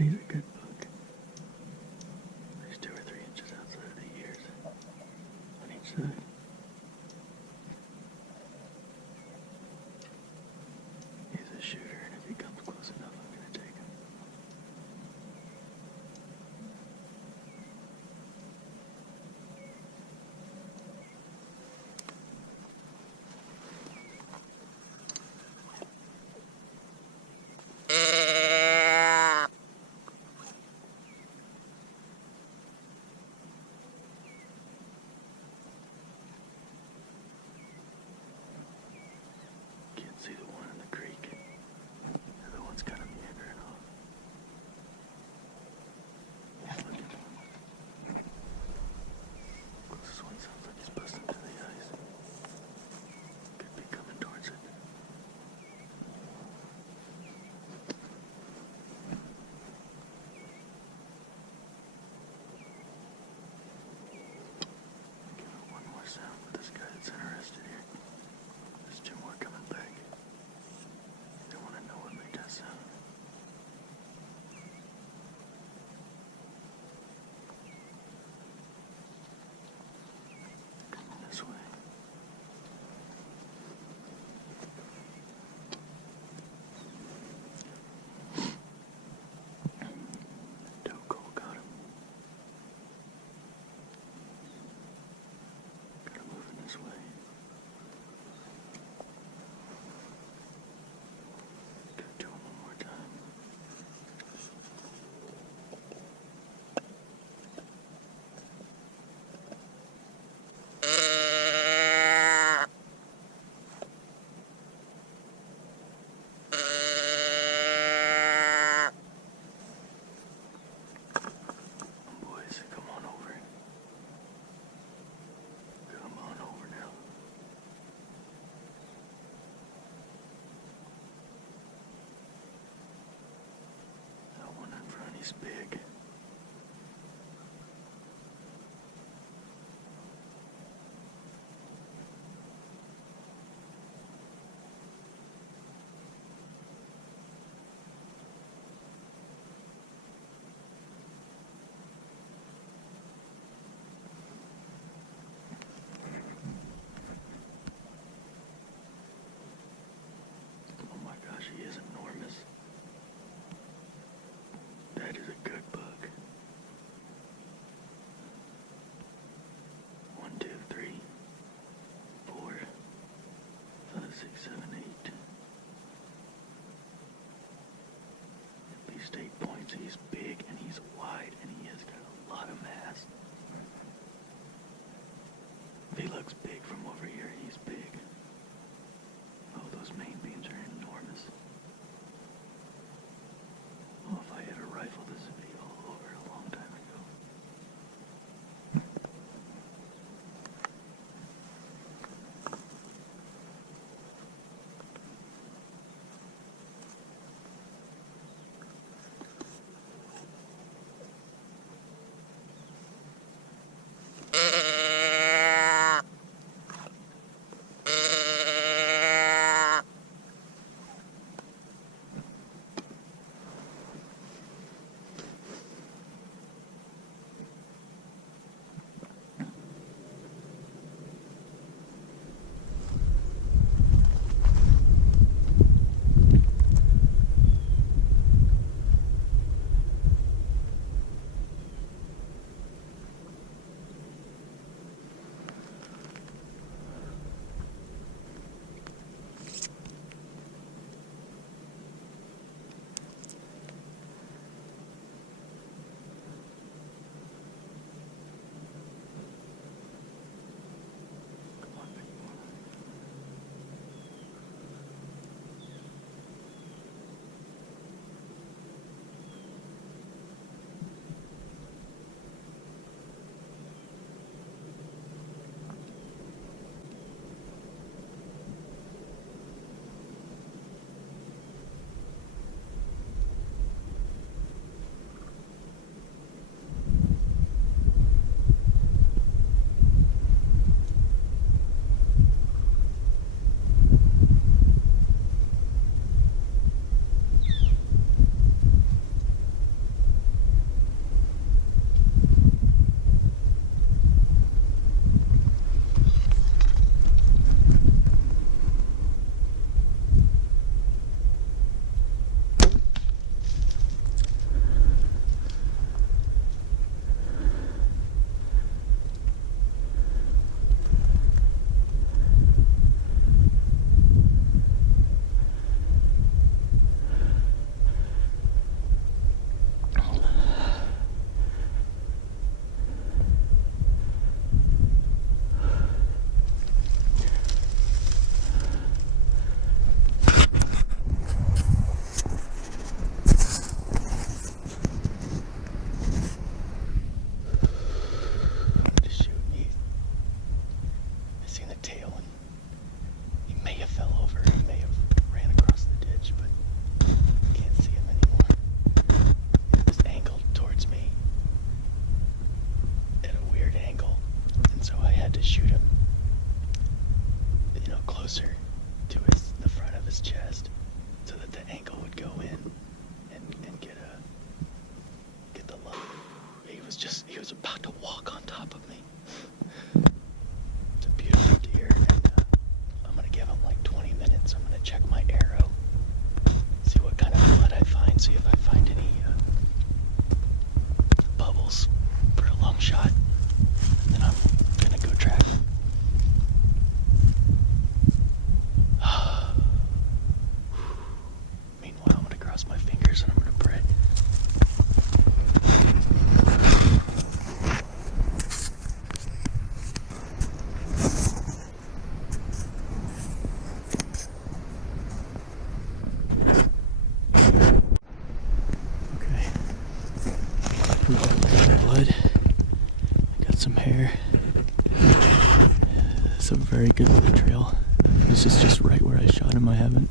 But he's a good buck. He's 2 or 3 inches outside of the ears on each side. He's a shooter, and if he comes close enough, I'm going to take him. Can't see the one in the creek. The other one's kind of meandering off. Closest one sounds like he's busting through the ice. Could be coming towards it. Give it one more sound with this guy that's interested here. There's 2 more coming back. They want to know what made that sound. Coming this way. Doe Cole got him. Got him moving this way. Go to him one more time. Boys, come on over. Come on over now. That one in front, he's big. Oh my gosh, he is enormous. That is a good buck. 1, 2, 3, 4, 5, 6, 7, 8. At least 8 points. He's big and he's wide and he has got a lot of mass. If he looks big from over here, he's big. Oh, those main beams are enormous. Oh, if I had a rifle, this would be all over a long time ago. was about to walk on top of me. It's a beautiful deer, and I'm gonna give him like 20 minutes. I'm gonna check my arrow, see what kind of blood I find, see if I find any bubbles for a long shot, and then I'm gonna go track him. Meanwhile, I'm gonna cross my fingers and I'm gonna pray. Blood. I got some hair. It's a very good blood trail. This is just right where I shot him. I haven't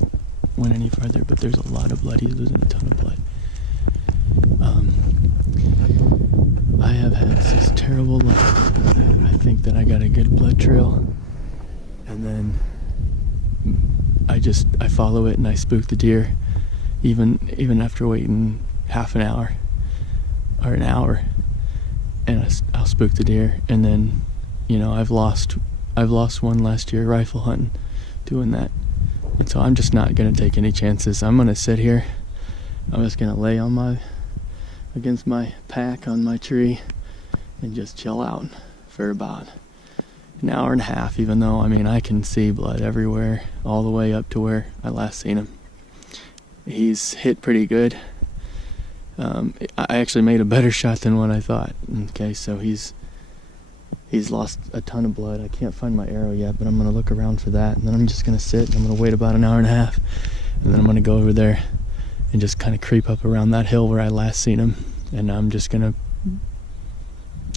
went any farther, but there's a lot of blood. He's losing a ton of blood. I have had this terrible luck. I think that I got a good blood trail, and then I follow it and I spook the deer, even after waiting half an hour or an hour, and I'll spook the deer, and then I've lost one last year rifle hunting doing that, and so I'm just not gonna take any chances. I'm gonna sit here. I'm just gonna lay against my pack on my tree and just chill out for about an hour and a half, even though I can see blood everywhere all the way up to where I last seen him. He's hit pretty good. I actually made a better shot than what I thought. Okay, so he's lost a ton of blood. I can't find my arrow yet, but I'm gonna look around for that, and then I'm just gonna sit and I'm gonna wait about an hour and a half, and then I'm gonna go over there and just kind of creep up around that hill where I last seen him, and I'm just gonna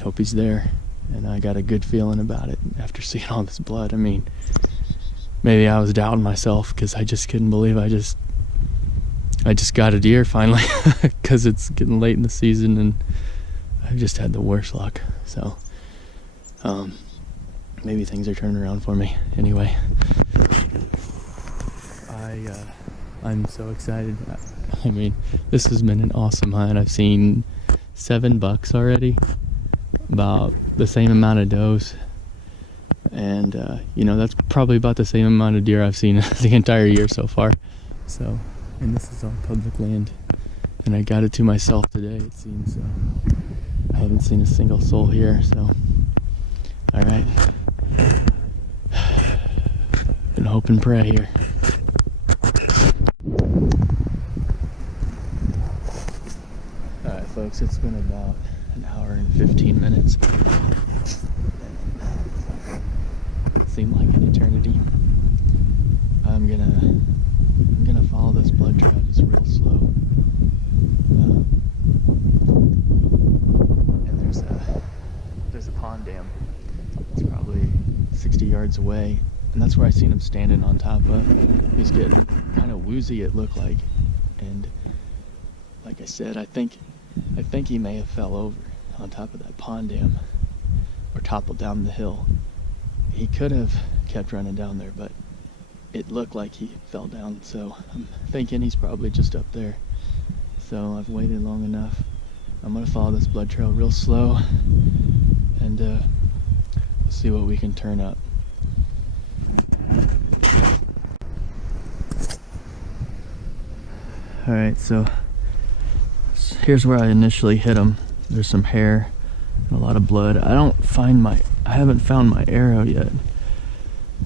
hope he's there. And I got a good feeling about it after seeing all this blood. Maybe I was doubting myself because I just couldn't believe I just got a deer finally, because it's getting late in the season and I've just had the worst luck. So maybe things are turning around for me. Anyway, I'm so excited. This has been an awesome hunt. I've seen 7 bucks already, about the same amount of does, and that's probably about the same amount of deer I've seen the entire year so far. So, and this is on public land, and I got it to myself today, it seems. I haven't seen a single soul here, so all right. Been hope and pray here. All right, folks, it's been about an hour and 15 minutes. It seemed like an eternity. I'm gonna follow this blood trail just real slow. And there's a pond dam. It's probably 60 yards away, and that's where I seen him standing on top of. He's getting kind of woozy, it looked like, and like I said, I think he may have fell over on top of that pond dam or toppled down the hill. He could have kept running down there, but it looked like he fell down, so I'm thinking he's probably just up there. So I've waited long enough. I'm gonna follow this blood trail real slow, and we'll see what we can turn up. Alright, so here's where I initially hit him. There's some hair and a lot of blood. I haven't found my arrow yet,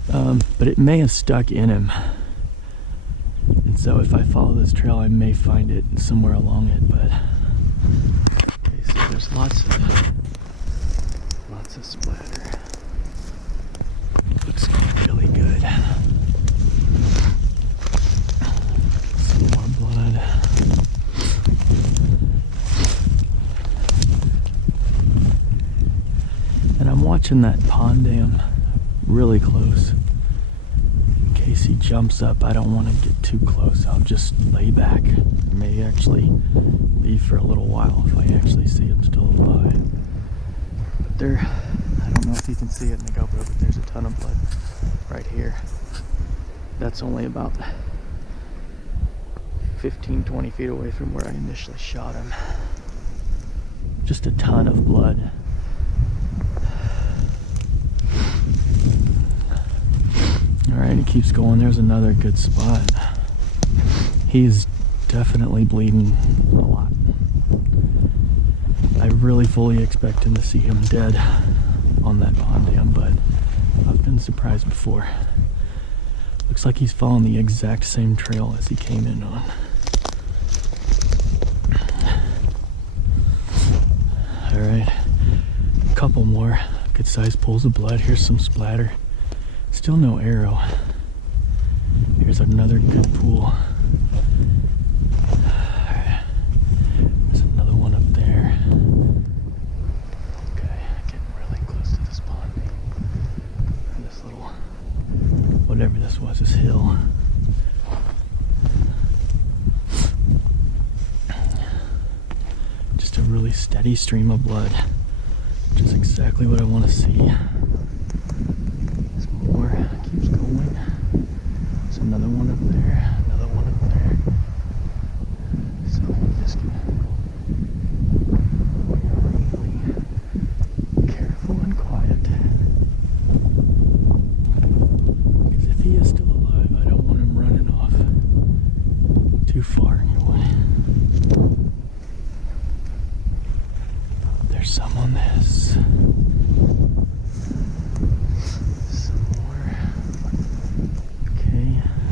but it may have stuck in him, and so if I follow this trail I may find it somewhere along it. But okay, so there's lots of splatter. Looks really good. Some more blood. And I'm watching that pond dam really close. In case he jumps up, I don't want to get too close. I'll just lay back. Maybe actually leave for a little while if I actually see him still alive. But I don't know if you can see it in the GoPro, but there's a ton of blood right here. That's only about 15-20 feet away from where I initially shot him. Just a ton of blood. Alright, he keeps going. There's another good spot. He's definitely bleeding a lot. I really fully expected to see him dead on that pond dam, but I've been surprised before. Looks like he's following the exact same trail as he came in on. Alright, a couple more good sized pools of blood. Here's some splatter. Still no arrow. Here's another good pool. There's another one up there. Okay, getting really close to this pond. And this little, whatever this was, this hill. Just a really steady stream of blood, which is exactly what I want to see. There's more, keeps going. There's another one up there, another one up there. So I'm just gonna be really careful and quiet. Because if he is still alive, I don't want him running off too far anyway. There's some on this. Some more.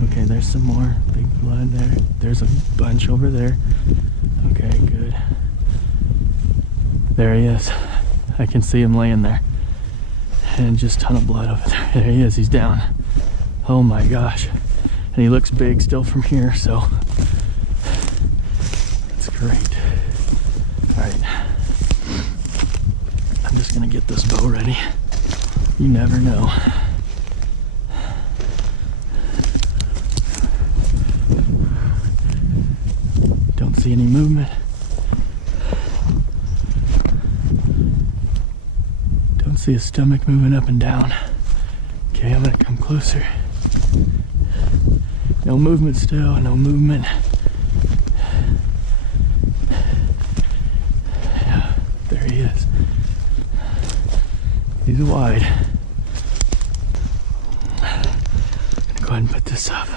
Okay, there's some more big blood there. There's a bunch over there. Okay, good. There he is. I can see him laying there. And just a ton of blood over there. There he is, he's down. Oh my gosh. And he looks big still from here, so that's great. Alright. I'm just gonna get this bow ready. You never know. Don't see any movement. Don't see his stomach moving up and down. Okay, I'm gonna come closer. No movement still, no movement. Yeah, there he is. He's wide. I'm gonna go ahead and put this up.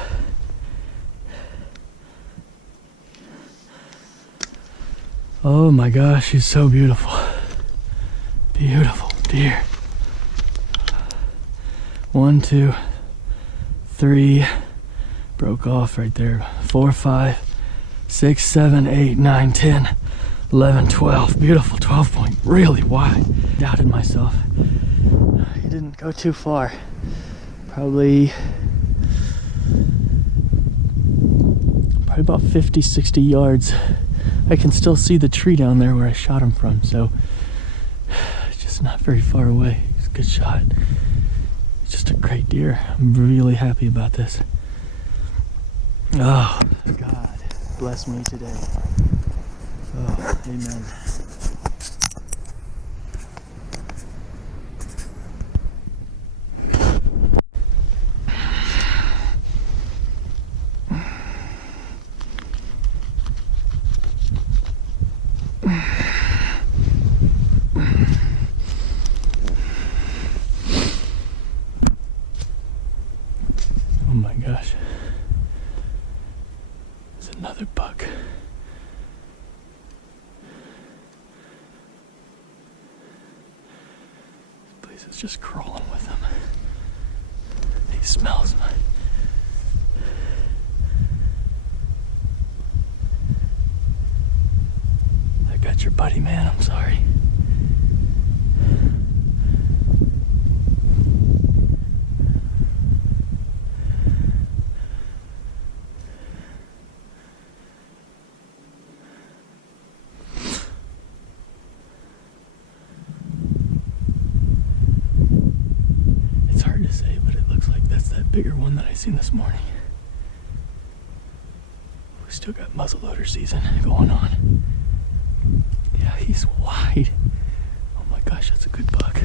Oh my gosh, he's so beautiful. Beautiful deer. 1, 2, 3. Broke off right there. 4, 5, 6, 7, 8, 9, 10, 11, 12. Beautiful 12 point. Really wide. Doubted myself. He didn't go too far. Probably about 50, 60 yards. I can still see the tree down there where I shot him from, so it's just not very far away. It's a good shot. It's just a great deer. I'm really happy about this. Oh, God bless me today. Oh, amen. Oh my gosh. There's another buck. This place is just crawling with him. He smells me. I got your buddy, man. I'm sorry. Bigger one that I seen this morning. We still got muzzleloader season going on. Yeah, he's wide. Oh my gosh, that's a good buck.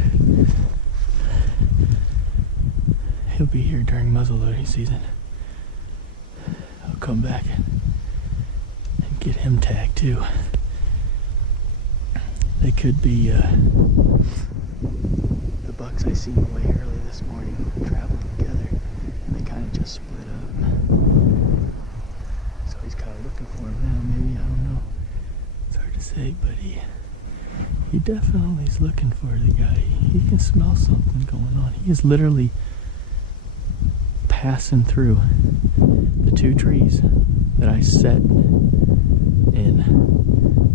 He'll be here during muzzleloading season. I'll come back and get him tagged too. They could be the bucks I seen way early this morning traveling together. kind of just split up. So he's kind of looking for him now, maybe, I don't know. It's hard to say, but he definitely is looking for the guy. He can smell something going on. He is literally passing through the 2 trees that I set in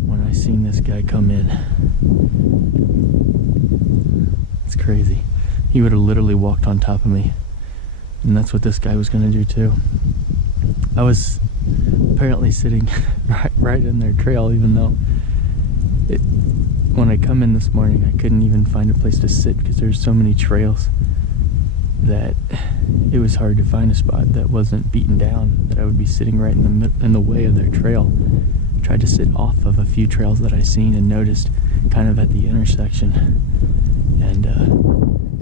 when I seen this guy come in. It's crazy. He would have literally walked on top of me, and that's what this guy was gonna do too. I was apparently sitting right in their trail, even though when I come in this morning, I couldn't even find a place to sit because there's so many trails that it was hard to find a spot that wasn't beaten down, that I would be sitting right in the way of their trail. I tried to sit off of a few trails that I seen and noticed kind of at the intersection, and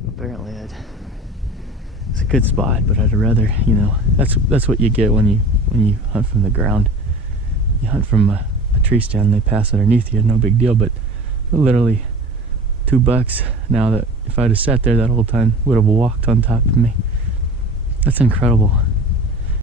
apparently it's a good spot, but I'd rather, you know, that's what you get when you hunt from the ground. You hunt from a tree stand, they pass underneath you, no big deal, but literally 2 bucks now that if I'd have sat there that whole time would have walked on top of me. That's incredible.